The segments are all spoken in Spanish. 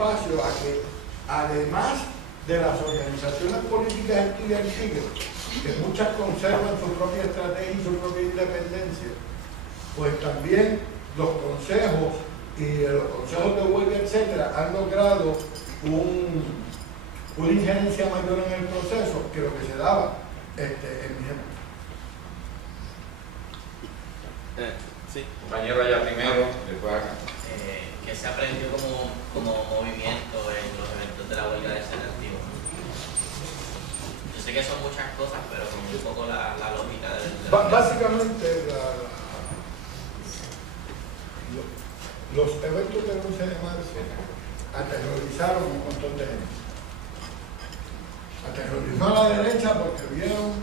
espacio a que, además de las organizaciones políticas estudiantiles, que muchas conservan su propia estrategia y su propia independencia, pues también los consejos y los consejos de huelga, etcétera, han logrado una injerencia mayor en el proceso que lo que se daba en mi época. Sí. Compañero allá primero, después acá. Que se aprendió como movimiento en los eventos de la huelga del 71. Yo sé que son muchas cosas, pero con un poco la lógica del... Básicamente, los eventos del 11 de marzo aterrorizaron a un montón de gente. Aterrorizó a la derecha porque vieron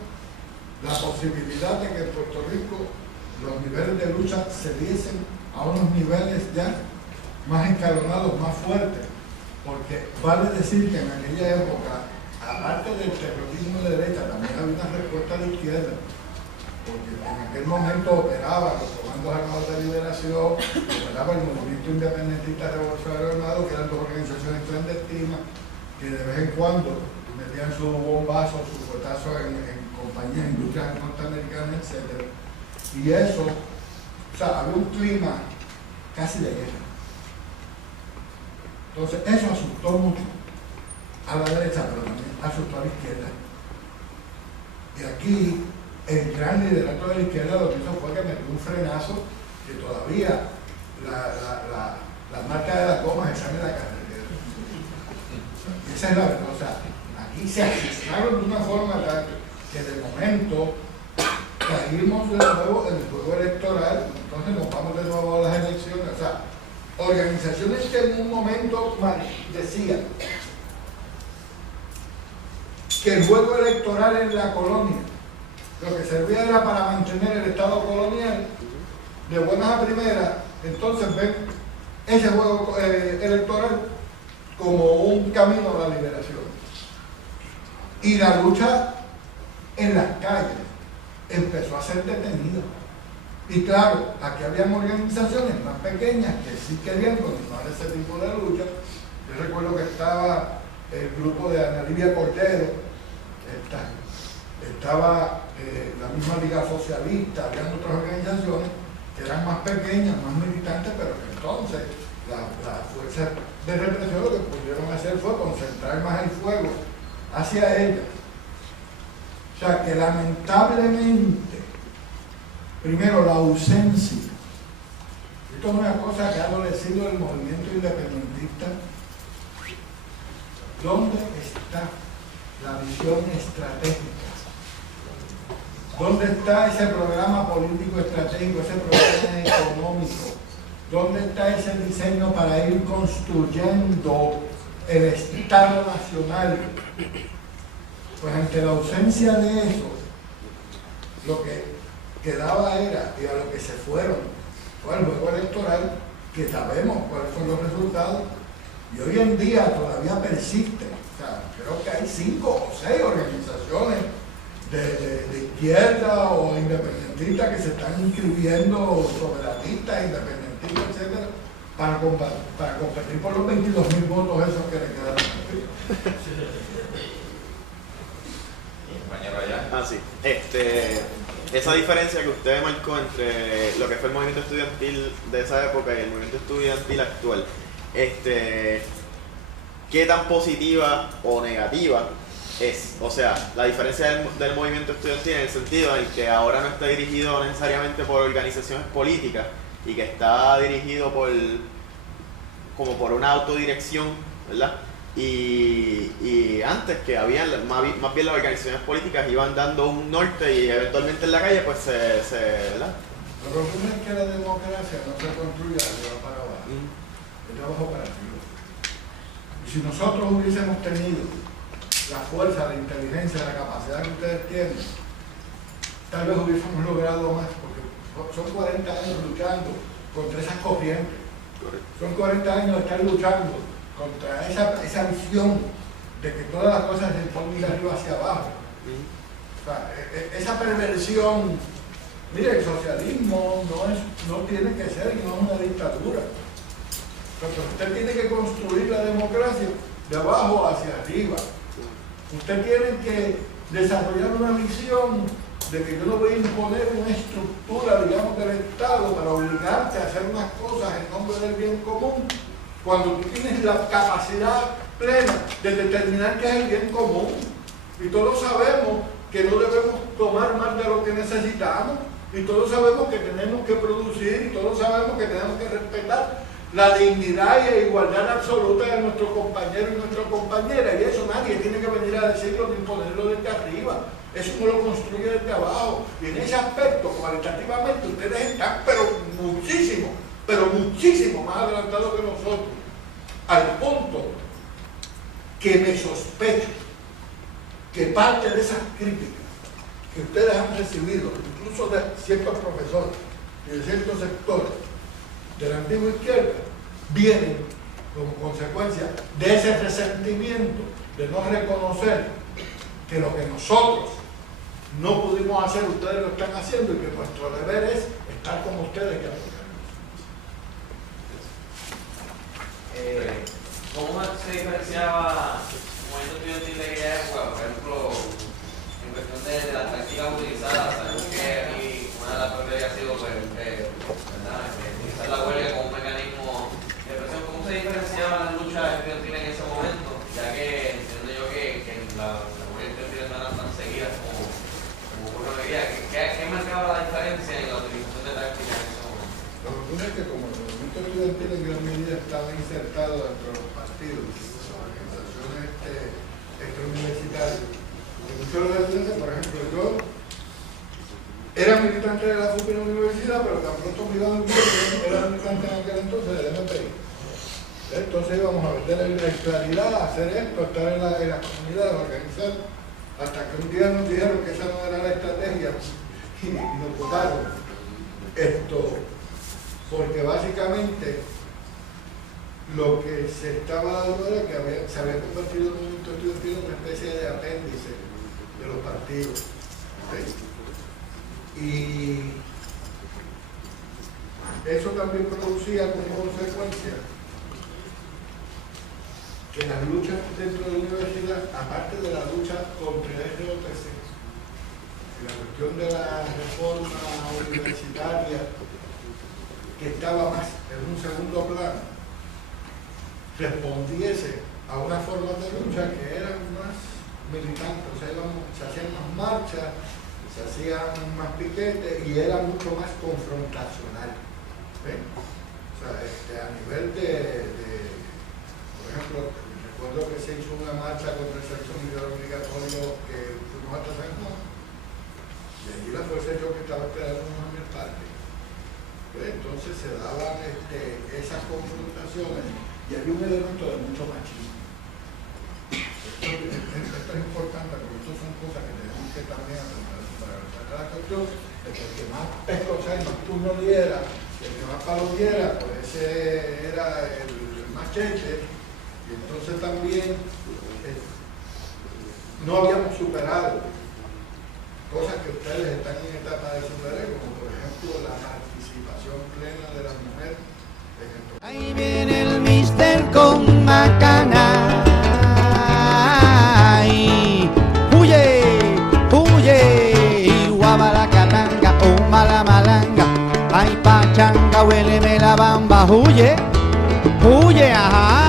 la posibilidad de que en Puerto Rico los niveles de lucha se diesen a unos niveles ya más escalonados, más fuertes, porque vale decir que en aquella época, aparte del terrorismo de derecha, también había una respuesta de izquierda, porque en aquel momento operaban los comandos armados de liberación, operaba el movimiento independentista revolucionario armado, que eran dos organizaciones clandestinas que de vez en cuando metían sus bombazos, sus fuetazos en compañías, industrias norteamericanas, etc. Y eso, o sea, había un clima casi de guerra. Entonces, eso asustó mucho a la derecha, pero también asustó a la izquierda. Y aquí, el gran liderato de la izquierda lo que hizo fue que metió un frenazo que todavía la marca de la goma está en la carretera. Y esa es la verdad. O sea, aquí se asustaron de una forma tal que de momento caímos de nuevo en el juego electoral, entonces nos vamos de nuevo a las elecciones. O sea, organizaciones que en un momento decían que el juego electoral en la colonia lo que servía era para mantener el estado colonial, de buenas a primeras, entonces ven ese juego electoral como un camino a la liberación. Y la lucha en las calles empezó a ser detenida. Y claro, aquí habían organizaciones más pequeñas que sí querían continuar ese tipo de lucha. Yo recuerdo que estaba el grupo de Ana Livia Cordero, estaba la misma Liga Socialista, habían otras organizaciones que eran más pequeñas, más militantes, pero que entonces las fuerzas de represión lo que pudieron hacer fue concentrar más el fuego hacia ellas. O sea que lamentablemente, primero la ausencia, esto es una cosa que ha adolecido el movimiento independentista. ¿Dónde está la visión estratégica? ¿Dónde está ese programa político estratégico, ese programa económico? ¿Dónde está ese diseño para ir construyendo el Estado Nacional? Pues ante la ausencia de eso, lo que quedaba era, y a lo que se fueron, fue el juego electoral, que sabemos cuáles son los resultados, y hoy en día todavía persiste. O sea, creo que hay 5 o 6 organizaciones de izquierda o independentistas que se están inscribiendo, soberanistas, independentistas, etcétera, para competir por los 22.000 votos esos que le quedaron. Compañero allá. Sí. Esa diferencia que usted marcó entre lo que fue el movimiento estudiantil de esa época y el movimiento estudiantil actual, ¿qué tan positiva o negativa es? O sea, la diferencia del movimiento estudiantil en el sentido en el que ahora no está dirigido necesariamente por organizaciones políticas y que está dirigido como por una autodirección, ¿verdad? Y antes que habían más bien las organizaciones políticas iban dando un norte y eventualmente en la calle pues ¿verdad? Lo que ocurre es que la democracia no se construye de arriba para abajo, de abajo para arriba. Y si nosotros hubiésemos tenido la fuerza, la inteligencia, la capacidad que ustedes tienen, tal vez hubiésemos logrado más, porque son 40 años luchando contra esas corrientes. Son 40 años de estar luchando contra esa visión de que todas las cosas se ponen de arriba hacia abajo. O sea, esa perversión, mire, el socialismo no tiene que ser y no es una dictadura. Pero usted tiene que construir la democracia de abajo hacia arriba. Usted tiene que desarrollar una visión de que yo no voy a imponer una estructura, digamos, del Estado para obligarte a hacer unas cosas en nombre del bien común, cuando tú tienes la capacidad plena de determinar qué es el bien común. Y todos sabemos que no debemos tomar más de lo que necesitamos, y todos sabemos que tenemos que producir, y todos sabemos que tenemos que respetar la dignidad y la igualdad absoluta de nuestro compañero y nuestra compañera, y eso nadie tiene que venir a decirlo ni imponerlo desde arriba. Eso uno lo construye desde abajo, y en ese aspecto cualitativamente ustedes están pero muchísimo más adelantados que nosotros, al punto que me sospecho que parte de esas críticas que ustedes han recibido, incluso de ciertos profesores y de ciertos sectores de la antigua izquierda, vienen como consecuencia de ese resentimiento de no reconocer que lo que nosotros no pudimos hacer, ustedes lo están haciendo, y que nuestro deber es estar con ustedes y apoyarnos. ¿Cómo se diferenciaba el movimiento estudiantil de aquella época, por ejemplo, en cuestión de las tácticas utilizadas? Sabemos que aquí una de las propias ha sido utilizar la huelga como un mecanismo de presión. ¿Cómo se diferenciaba la lucha estudiantil en ese momento? Ya que entiendo yo que la huelga estudiantil no eran tan seguidas como ocurre hoy día. ¿Qué marcaba la diferencia en la utilización de tácticas en ese momento? Lo que ocurre es que como el movimiento estudiantil en gran medida estaba insertado dentro de los partidos, las organizaciones extrauniversitarias, muchos de los estudiantes, por ejemplo, yo era militante de la FUP en la universidad, pero tan pronto me iba a era militante en aquel entonces del MPI. Entonces íbamos a vender la claridad, a hacer esto, estar en la comunidad, organizar, hasta que un día nos dijeron que esa no era la estrategia y nos votaron esto, porque básicamente lo que se estaba dando era que se había convertido en un movimiento estudiantil en una especie de apéndice de los partidos. ¿Sí? Y eso también producía como consecuencia que las luchas dentro de la universidad, aparte de la lucha contra el ROTC, la cuestión de la reforma universitaria, que estaba más en un segundo plano, respondiese a una forma de lucha que eran más militantes, o sea, se hacían más marchas, se hacían más piquetes y era mucho más confrontacional. ¿Ven? O sea, a nivel por ejemplo, recuerdo que se hizo una marcha contra el sexo militar obligatorio que fuimos hasta San Juan, y allí la fuerza de choque estaba esperándonos en el parque. Entonces se daban esas confrontaciones y había un elemento de mucho machismo. Esto es importante porque esto son cosas que tenemos que también aprender para la cuestión de que el que más pesco, o sea, el más turno diera, el que más palo diera, pues ese era el machete. Y entonces también no habíamos superado cosas que ustedes están en etapa de superar, como por ejemplo la participación plena de las mujeres en el proceso. Ahí viene el mister con macana. Huye, huye, guabalacatanga, oh malamalanga. Ay pachanga, huéleme la bamba, huye, huye, ajá.